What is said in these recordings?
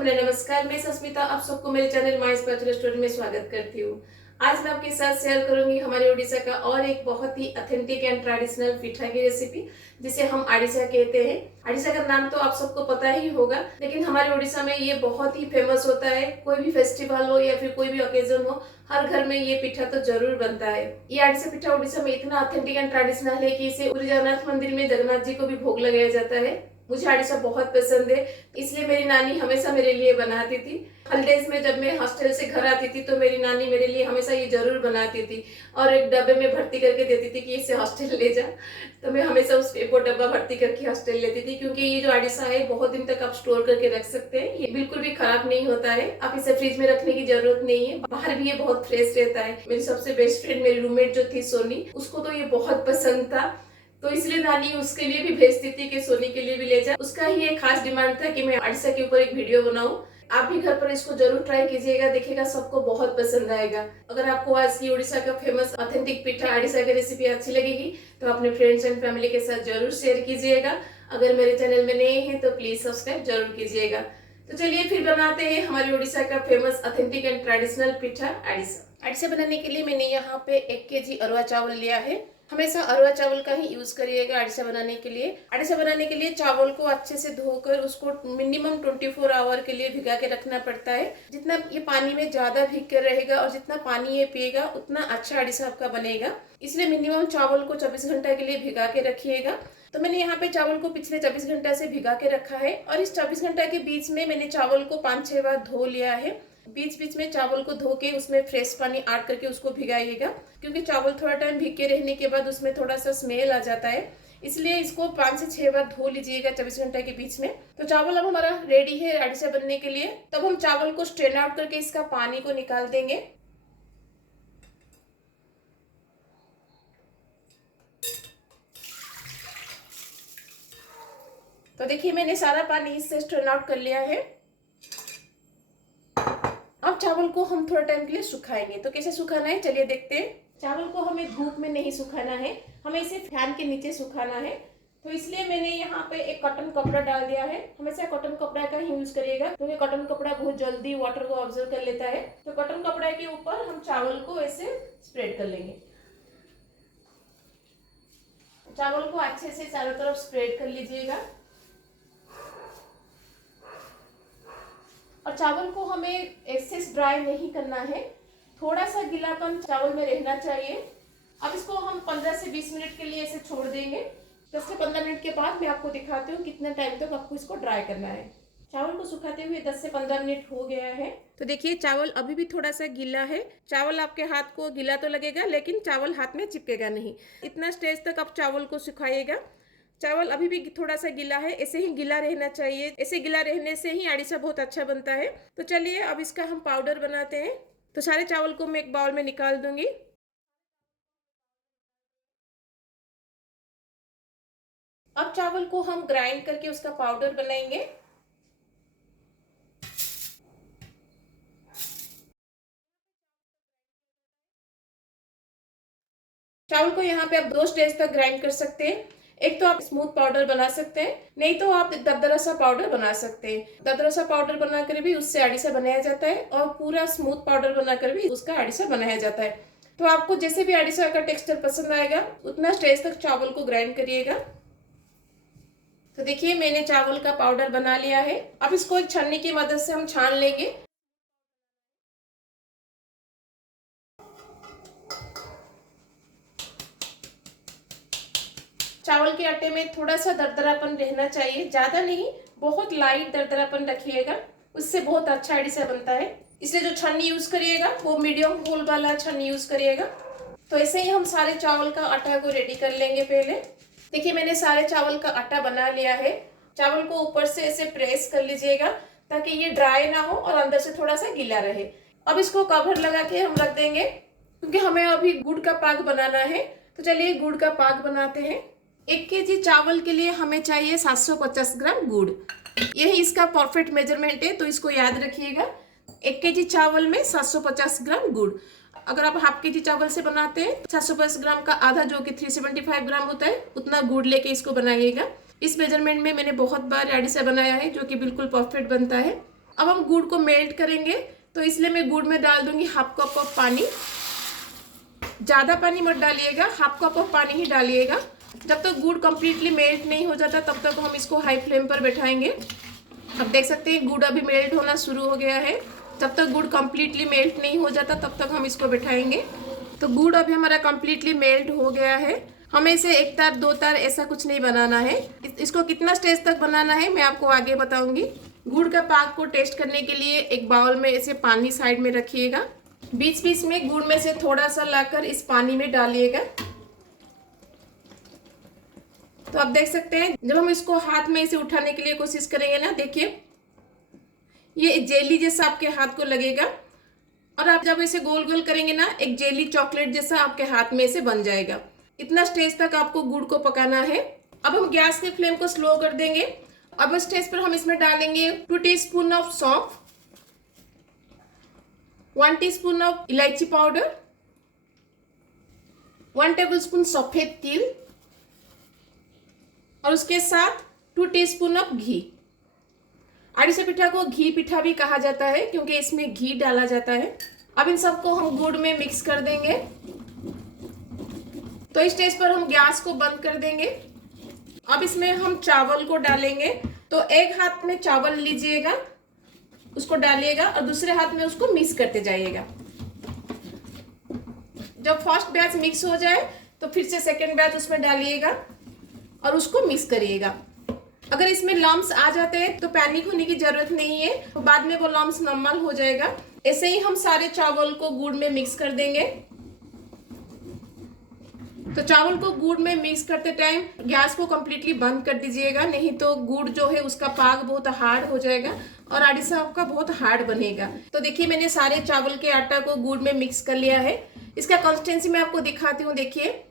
मेरा नमस्कार। मैं सस्मिता आप सबको मेरे चैनल माय स्पेशल रेस्टोरेंट में स्वागत करती हूँ। आज मैं आपके साथ शेयर करूंगी हमारे ओडिशा का और एक बहुत ही ऑथेंटिक एंड ट्रेडिशनल पिठा की रेसिपी, जिसे हम आड़िसा कहते हैं। आड़िसा का नाम तो आप सबको पता ही होगा, लेकिन हमारे ओडिशा में ये बहुत ही फेमस होता है। कोई भी फेस्टिवल हो या फिर कोई भी ओकेजन हो, हर घर में ये पिठा तो जरूर बनता है। ये आड़िसा पिठा ओडिशा में इतना ऑथेंटिक एंड ट्रेडिशनल है कि इसे पुरी जगन्नाथ मंदिर में जगन्नाथ जी को भी भोग लगाया जाता है। मुझे आड़िसा बहुत पसंद है, इसलिए मेरी नानी हमेशा मेरे लिए बनाती थी। हॉलिडेज में जब मैं हॉस्टल से घर आती थी तो मेरी नानी मेरे लिए हमेशा ये जरूर बनाती थी और एक डब्बे में भर्ती करके देती थी कि इसे हॉस्टल ले जा। तो मैं हमेशा उस वो डब्बा भर्ती करके हॉस्टल लेती थी, क्योंकि ये जो आड़िसा है बहुत दिन तक आप स्टोर करके रख सकते हैं। ये बिल्कुल भी खराब नहीं होता है। आप इसे फ्रिज में रखने की जरूरत नहीं है। बाहर भी ये बहुत फ्रेश रहता है। मेरी सबसे बेस्ट फ्रेंड, मेरी रूममेट जो थी सोनी, उसको तो ये बहुत पसंद था, तो इसलिए नानी उसके लिए भी भेजती थी कि सोनी के लिए भी ले जा। उसका ही एक खास डिमांड था कि मैं आड़िसा के ऊपर एक वीडियो बनाऊं। आप भी घर पर इसको जरूर ट्राई कीजिएगा, देखिएगा सबको बहुत पसंद आएगा। अगर आपको आज की उड़ीसा का फेमस ऑथेंटिक पिठा आड़िसा की रेसिपी अच्छी लगेगी तो अपने फ्रेंड्स एंड फैमिली के साथ जरूर शेयर कीजिएगा। अगर मेरे चैनल में नए हैं तो प्लीज सब्सक्राइब जरूर कीजिएगा। तो चलिए फिर बनाते हैं हमारे उड़ीसा का फेमस ऑथेंटिक एंड ट्रेडिशनल पिठा आड़िसा। आड़िसा बनाने के लिए मैंने यहाँ पे 1 केजी अरवा चावल लिया है। हमेशा अरवा चावल का ही यूज करिएगा आड़िसा बनाने के लिए। आड़िसा बनाने के लिए चावल को अच्छे से धोकर उसको मिनिमम 24 आवर के लिए भिगा के रखना पड़ता है। जितना ये पानी में ज्यादा भीग कर रहेगा और जितना पानी ये पिएगा उतना अच्छा आड़िसा आपका बनेगा। इसलिए मिनिमम चावल को 24 घंटा के लिए भिगा के रखिएगा। तो मैंने यहाँ पे चावल को पिछले 24 घंटा से भिगा के रखा है और इस 24 घंटा के बीच में मैंने चावल को 5-6 बार धो लिया है। बीच बीच में चावल को धो के उसमें फ्रेश पानी ऐड करके उसको भिगाइएगा, क्योंकि चावल थोड़ा टाइम भीग के रहने के बाद उसमें थोड़ा सा स्मेल आ जाता है। इसलिए इसको 5 से 6 बार धो लीजिएगा 24 घंटे के बीच में। तो चावल अब हमारा रेडी है आड़िसा बनने के लिए। तब हम चावल को स्ट्रेन आउट करके इसका पानी को निकाल देंगे। तो देखिए मैंने सारा पानी इससे स्ट्रेन आउट कर लिया है। अब चावल को हम थोड़ा टाइम के लिए सुखाएंगे। तो कैसे सुखाना है चलिए देखते हैं। चावल को हमें धूप में नहीं सुखाना है, हमें इसे फैन के नीचे सुखाना है। तो इसलिए मैंने यहाँ पे एक कॉटन कपड़ा डाल दिया है। हमेशा कॉटन कपड़ा का ही यूज करिएगा, क्योंकि कॉटन कपड़ा बहुत जल्दी वाटर को ऑब्जर्व कर लेता है। तो कॉटन कपड़ा के ऊपर हम चावल को ऐसे स्प्रेड कर लेंगे। चावल को अच्छे से चारों तरफ स्प्रेड कर लीजिएगा और चावल को हमें एक्सेस ड्राई नहीं करना है। थोड़ा सा गीलापन चावल में रहना चाहिए। अब इसको हम 15 से 20 मिनट के लिए ऐसे छोड़ देंगे। 10 से 15 मिनट के बाद मैं आपको दिखाती हूँ कितना टाइम तक आपको इसको ड्राई करना है। चावल को सुखाते हुए 10 से 15 मिनट हो गया है। तो देखिए चावल अभी भी थोड़ा सा गीला है। चावल आपके हाथ को गीला तो लगेगा, लेकिन चावल हाथ में चिपकेगा नहीं। इतना स्टेज तक आप चावल को सुखाइएगा। चावल अभी भी थोड़ा सा गीला है, ऐसे ही गीला रहना चाहिए। ऐसे गीला रहने से ही आड़िसा बहुत अच्छा बनता है। तो चलिए अब इसका हम पाउडर बनाते हैं। तो सारे चावल को मैं एक बाउल में निकाल दूंगी। अब चावल को हम ग्राइंड करके उसका पाउडर बनाएंगे। चावल को यहाँ पे आप 2 स्टेज तक ग्राइंड कर सकते हैं। एक तो आप स्मूथ पाउडर बना सकते हैं, नहीं तो आप दरदरा सा पाउडर बना सकते हैं। दरदरा सा पाउडर बनाकर भी उससे आड़िसा बनाया जाता है और पूरा स्मूथ पाउडर बनाकर भी उसका आड़िसा बनाया जाता है। तो आपको जैसे भी आड़िसा का टेक्सचर पसंद आएगा उतना स्टेज तक चावल को ग्राइंड करिएगा। तो देखिए मैंने चावल का पाउडर बना लिया है। अब इसको एक छन्नी की मदद से हम छान लेंगे। चावल के आटे में थोड़ा सा दरदरापन रहना चाहिए, ज्यादा नहीं, बहुत लाइट दरदरापन रखिएगा, उससे बहुत अच्छा आड़िसा बनता है। इसलिए जो छन्नी यूज करिएगा वो मीडियम होल वाला छन्नी यूज करिएगा। तो ऐसे ही हम सारे चावल का आटा को रेडी कर लेंगे। पहले देखिए मैंने सारे चावल का आटा बना लिया है। चावल को ऊपर से ऐसे प्रेस कर लीजिएगा ताकि ये ड्राई ना हो और अंदर से थोड़ा सा गीला रहे। अब इसको कवर लगा के हम रख देंगे, क्योंकि हमें अभी गुड़ का पाक बनाना है। तो चलिए गुड़ का पाक बनाते हैं। 1 केजी चावल के लिए हमें चाहिए 750 ग्राम गुड़। यही इसका परफेक्ट मेजरमेंट है, तो इसको याद रखिएगा। 1 केजी चावल में 750 ग्राम गुड़। अगर आप हाफ केजी चावल से बनाते हैं तो 750 ग्राम का आधा, जो कि 375 ग्राम होता है, उतना गुड़ लेके इसको बनाइएगा। इस मेजरमेंट में मैंने बहुत बार आड़िसा बनाया है, जो कि बिल्कुल परफेक्ट बनता है। अब हम गुड़ को मेल्ट करेंगे, तो इसलिए मैं गुड़ में डाल दूंगी हाफ कप ऑफ पानी। ज़्यादा पानी मत डालिएगा, हाफ कप ऑफ पानी ही डालिएगा। जब तक गुड़ कम्प्लीटली मेल्ट नहीं हो जाता तब तक हम इसको हाई फ्लेम पर बैठाएंगे। अब देख सकते हैं गुड़ अभी मेल्ट होना शुरू हो गया है। जब तक गुड़ कम्प्लीटली मेल्ट नहीं हो जाता तब तक हम इसको बैठाएंगे। तो गुड़ अभी हमारा कम्प्लीटली मेल्ट हो गया है। हमें इसे एक तार दो तार ऐसा कुछ नहीं बनाना है। इसको कितना स्टेज तक बनाना है मैं आपको आगे बताऊंगी। गुड़ का पाक को टेस्ट करने के लिए एक बाउल में ऐसे पानी साइड में रखिएगा। बीच बीच में गुड़ में से थोड़ा सा लाकर इस पानी में डालिएगा। तो आप देख सकते हैं जब हम इसको हाथ में इसे उठाने के लिए कोशिश करेंगे ना, देखिए ये जेली जैसा आपके हाथ को लगेगा, और आप जब इसे गोल गोल करेंगे ना, एक जेली चॉकलेट जैसा आपके हाथ में इसे बन जाएगा। इतना स्टेज तक आपको गुड़ को पकाना है। अब हम गैस के फ्लेम को स्लो कर देंगे। अब इस स्टेज पर हम इसमें डालेंगे 2 टीस्पून ऑफ सौंफ, 1 टीस्पून ऑफ इलायची पाउडर, 1 टेबलस्पून सफेद तिल, और उसके साथ 2 टीस्पून ऑफ घी। आड़ीसा पिठा को घी पिठा भी कहा जाता है क्योंकि इसमें घी डाला जाता है। अब इन सबको हम गुड़ में मिक्स कर देंगे। तो इस स्टेज पर हम गैस को बंद कर देंगे। अब इसमें हम चावल को डालेंगे। तो एक हाथ में चावल लीजिएगा, उसको डालिएगा, और दूसरे हाथ में उसको मिक्स करते जाइएगा। जब फर्स्ट बैच मिक्स हो जाए तो फिर से सेकेंड बैच उसमें डालिएगा और उसको मिक्स करिएगा। अगर इसमें लम्स आ जाते हैं तो पैनिक होने की जरूरत नहीं है, तो बाद में वो लम्स नॉर्मल हो जाएगा। ऐसे ही हम सारे चावल को गुड़ में मिक्स कर देंगे। तो चावल को गुड़ में मिक्स करते टाइम गैस को कम्प्लीटली बंद कर दीजिएगा, नहीं तो गुड़ जो है उसका पाक बहुत हार्ड हो जाएगा और आड़ीसा आपका बहुत हार्ड बनेगा। तो देखिए मैंने सारे चावल के आटा को गुड़ में मिक्स कर लिया है। इसका कंसिस्टेंसी मैं आपको दिखाती हूँ। देखिए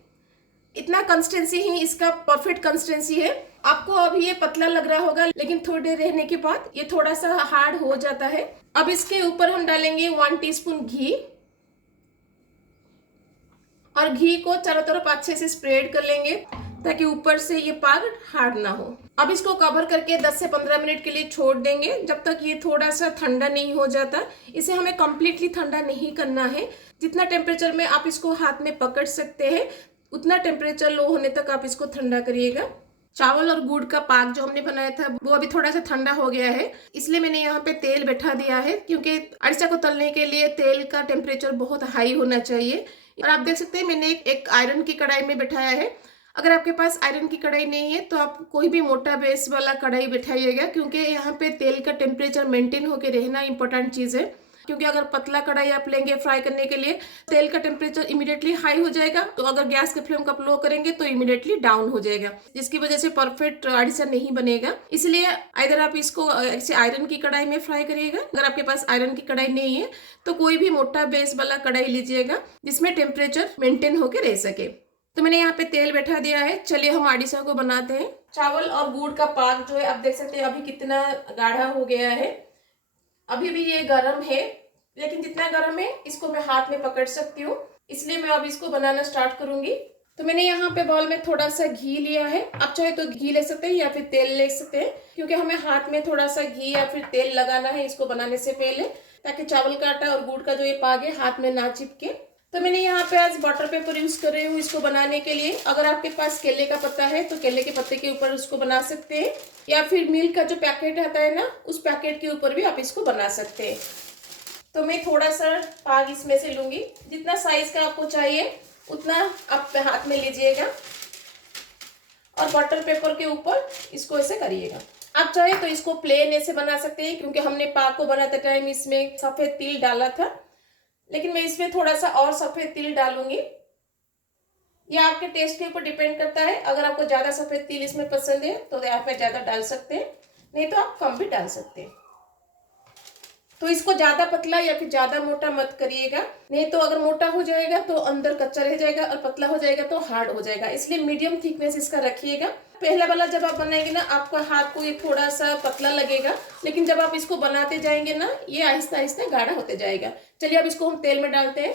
इतना कंसिस्टेंसी ही इसका परफेक्ट कंसिस्टेंसी है। आपको अभी ये पतला लग रहा होगा, लेकिन थोड़ी देर रहने के बाद ये थोड़ा सा हार्ड हो जाता है। अब इसके ऊपर हम डालेंगे 1 टीस्पून घी, और घी को चारों तरफ अच्छे से स्प्रेड कर लेंगे ताकि ऊपर से ये पाक हार्ड ना हो। अब इसको कवर करके 10 से 15 मिनट के लिए छोड़ देंगे, जब तक ये थोड़ा सा ठंडा नहीं हो जाता। इसे हमें कम्प्लीटली ठंडा नहीं करना है। जितना टेम्परेचर में आप इसको हाथ में पकड़ सकते हैं उतना टेम्परेचर लो होने तक आप इसको ठंडा करिएगा। चावल और गुड़ का पाक जो हमने बनाया था वो अभी थोड़ा सा ठंडा हो गया है, इसलिए मैंने यहाँ पे तेल बैठा दिया है, क्योंकि आड़ीसा को तलने के लिए तेल का टेम्परेचर बहुत हाई होना चाहिए। और आप देख सकते हैं मैंने एक आयरन की कढ़ाई में बैठाया है। अगर आपके पास आयरन की कढ़ाई नहीं है तो आप कोई भी मोटा बेस वाला कढ़ाई बैठाइएगा, क्योंकि यहाँ पे तेल का टेम्परेचर मेंटेन होकर रहना इंपॉर्टेंट चीज़ है। क्योंकि अगर पतला कढ़ाई आप लेंगे फ्राई करने के लिए, तेल का टेम्परेचर इमीडिएटली हाई हो जाएगा, तो अगर गैस के फ्लेम को आप लो करेंगे तो इमीडिएटली डाउन हो जाएगा, जिसकी वजह से परफेक्ट आड़ीसा नहीं बनेगा। इसलिए अगर आप इसको ऐसे आयरन की कढ़ाई में फ्राई करिएगा। अगर आपके पास आयरन की कढ़ाई नहीं है तो कोई भी मोटा बेस वाला कढ़ाई लीजिएगा जिसमें टेम्परेचर मेंटेन होकर रह सके। तो मैंने यहाँ पे तेल बैठा दिया है। चलिए हम आड़ीसा को बनाते हैं। चावल और गुड़ का पाक जो है आप देख सकते हैं अभी कितना गाढ़ा हो गया है। अभी भी ये गर्म है, लेकिन जितना गर्म है इसको मैं हाथ में पकड़ सकती हूँ, इसलिए मैं अब इसको बनाना स्टार्ट करूंगी। तो मैंने यहाँ पे बाउल में थोड़ा सा घी लिया है। आप चाहे तो घी ले सकते हैं या फिर तेल ले सकते हैं, क्योंकि हमें हाथ में थोड़ा सा घी या फिर तेल लगाना है इसको बनाने से पहले, ताकि चावल का आटा और गुड़ का जो ये पाक है हाथ में ना चिपके। तो मैंने यहाँ पे आज बटर पेपर यूज कर रही हूँ इसको बनाने के लिए। अगर आपके पास केले का पत्ता है तो केले के पत्ते के ऊपर उसको बना सकते हैं, या फिर मिल्क का जो पैकेट आता है ना, उस पैकेट के ऊपर भी आप इसको बना सकते हैं। तो मैं थोड़ा सा पाक इसमें से लूंगी। जितना साइज का आपको चाहिए उतना आप हाथ में लीजिएगा और बटर पेपर के ऊपर इसको ऐसे करिएगा। आप चाहे तो इसको प्लेन ऐसे बना सकते हैं, क्योंकि हमने पाक को बनाते टाइम इसमें सफेद तिल डाला था, लेकिन मैं इसमें थोड़ा सा और सफेद तिल डालूंगी। यह आपके टेस्ट के ऊपर डिपेंड करता है। अगर आपको ज्यादा सफेद तिल इसमें पसंद है तो आप ज्यादा डाल सकते हैं, नहीं तो आप कम भी डाल सकते हैं। तो इसको ज्यादा पतला या फिर ज्यादा मोटा मत करिएगा, नहीं तो अगर मोटा हो जाएगा तो अंदर कच्चा रह जाएगा और पतला हो जाएगा तो हार्ड हो जाएगा। इसलिए मीडियम थिकनेस इसका रखिएगा। पहला वाला जब आप बनाएंगे ना, आपका हाथ को ये थोड़ा सा पतला लगेगा, लेकिन जब आप इसको बनाते जाएंगे ना, ये आहिस्ता आहिस्ता गाढ़ा होते जाएगा। चलिए अब इसको हम तेल में डालते हैं।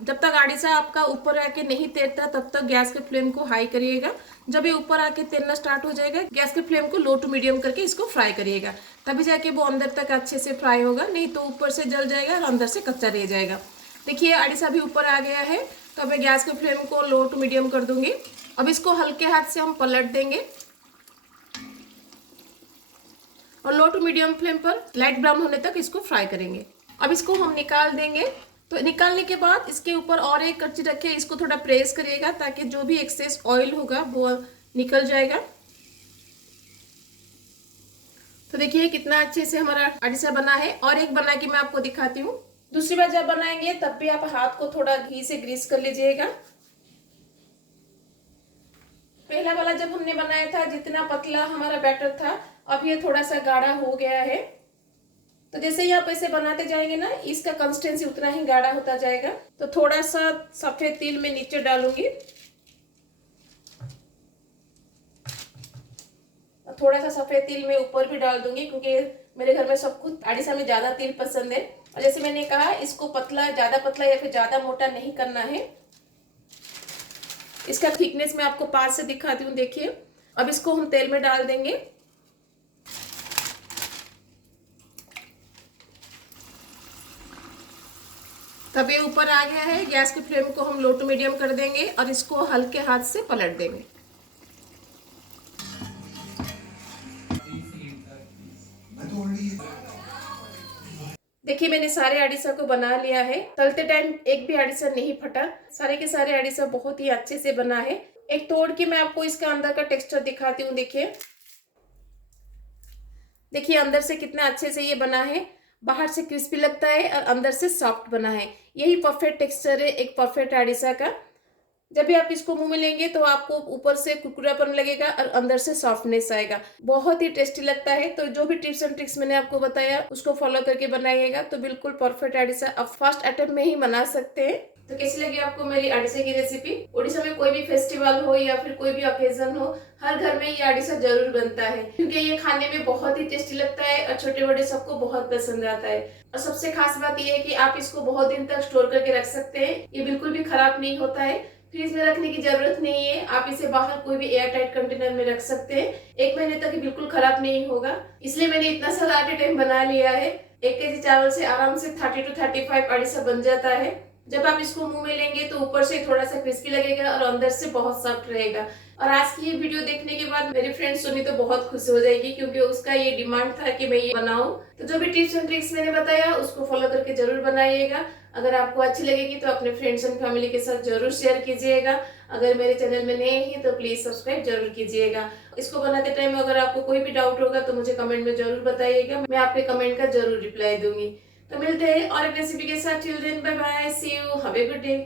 जब तक आड़ीसा आपका ऊपर आके नहीं तैरता तब तक गैस के फ्लेम को हाई करिएगा। जब ये ऊपर आके तैरना स्टार्ट हो जाएगा, गैस के फ्लेम को लो टू मीडियम करके इसको फ्राई करिएगा, तभी जाके वो अंदर तक अच्छे से फ्राई होगा, नहीं तो ऊपर से जल जाएगा और अंदर से कच्चा रह जाएगा। देखिए आड़ीसा भी ऊपर आ गया है, तो अब मैं गैस के फ्लेम को लो टू मीडियम कर दूंगी। अब इसको हल्के हाथ से हम पलट देंगे और लो टू मीडियम फ्लेम पर लाइट ब्राउन होने तक इसको फ्राई करेंगे। अब इसको हम निकाल देंगे। तो निकालने के बाद इसके ऊपर और एक कच्ची रखे, इसको थोड़ा प्रेस करिएगा ताकि जो भी एक्सेस ऑयल होगा वो निकल जाएगा। तो देखिए कितना अच्छे से हमारा आड़ीसा बना है। और एक बना के मैं आपको दिखाती हूँ। दूसरी बार जब बनाएंगे तब भी आप हाथ को थोड़ा घी से ग्रीस कर लीजिएगा। पहला वाला जब हमने बनाया था जितना पतला हमारा बैटर था, अब ये थोड़ा सा गाढ़ा हो गया है। तो जैसे ही आप ऐसे बनाते जाएंगे ना, इसका कंसिस्टेंसी उतना ही गाढ़ा होता जाएगा। तो थोड़ा सा सफेद तिल मैं नीचे डालूंगी, थोड़ा सा सफेद तिल मैं ऊपर भी डाल दूंगी, क्योंकि मेरे घर में सबको आड़ीसा में ज्यादा तिल पसंद है। और जैसे मैंने कहा, इसको ज्यादा पतला या फिर ज्यादा मोटा नहीं करना है। इसका थिकनेस मैं आपको पास से दिखाती हूँ। देखिए अब इसको हम तेल में डाल देंगे। तब ये ऊपर आ गया है, गैस के फ्लेम को हम लो टू मीडियम कर देंगे और इसको हल्के हाथ से पलट देंगे। देखिए मैंने सारे आड़ीसा को बना लिया है। तलते टाइम एक भी आड़ीसा नहीं फटा, सारे के सारे आड़ीसा बहुत ही अच्छे से बना है। एक तोड़ के मैं आपको इसका अंदर का टेक्सचर दिखाती हूँ। देखिए अंदर से कितना अच्छे से ये बना है, बाहर से क्रिस्पी लगता है और अंदर से सॉफ्ट बना है। यही परफेक्ट टेक्सचर है एक परफेक्ट आड़ीसा का। जब भी आप इसको मुंह में लेंगे तो आपको ऊपर से कुरकुरापन लगेगा और अंदर से सॉफ्टनेस आएगा। बहुत ही टेस्टी लगता है। तो जो भी टिप्स एंड ट्रिक्स मैंने आपको बताया उसको फॉलो करके बनाइएगा, तो बिल्कुल परफेक्ट आड़ीसा आप फर्स्ट अटेम्प्ट में ही बना सकते हैं। तो कैसी लगी आपको मेरी आड़ीसा की रेसिपी? उड़ीसा में कोई भी फेस्टिवल हो या फिर कोई भी ओकेजन हो, हर घर में ये आड़ीसा जरूर बनता है, क्योंकि ये खाने में बहुत ही टेस्टी लगता है और छोटे बड़े सबको बहुत पसंद आता है। और सबसे खास बात यह है कि आप इसको बहुत दिन तक स्टोर करके रख सकते हैं। ये बिल्कुल भी खराब नहीं होता है। फ्रीज में रखने की जरूरत नहीं है, आप इसे बाहर कोई भी एयर टाइट कंटेनर में रख सकते हैं। 1 महीने तक ये बिल्कुल खराब नहीं होगा। इसलिए मैंने इतना सारा एट ए टाइम बना लिया है। 1 केजी चावल से आराम से 30 to 35 आड़ीसा बन जाता है। जब आप इसको मुंह में लेंगे तो ऊपर से थोड़ा सा क्रिस्पी लगेगा और अंदर से बहुत सॉफ्ट रहेगा। और आज की ये वीडियो देखने के बाद मेरी फ्रेंड सुनी तो बहुत खुश हो जाएगी, क्योंकि उसका ये डिमांड था कि मैं ये बनाऊं। तो जो भी टिप्स एंड ट्रिक्स मैंने बताया उसको फॉलो करके जरूर बनाइएगा। अगर आपको अच्छी लगेगी तो अपने फ्रेंड्स एंड फैमिली के साथ जरूर शेयर कीजिएगा। अगर मेरे चैनल में नए हैं तो प्लीज सब्सक्राइब जरूर कीजिएगा। इसको बनाते टाइम अगर आपको कोई भी डाउट होगा तो मुझे कमेंट में जरूर बताइएगा, मैं आपके कमेंट का जरूर रिप्लाई दूंगी। तो मिलते हैं और एक रेसिपी के साथ। Till then bye bye, see you, have a good day.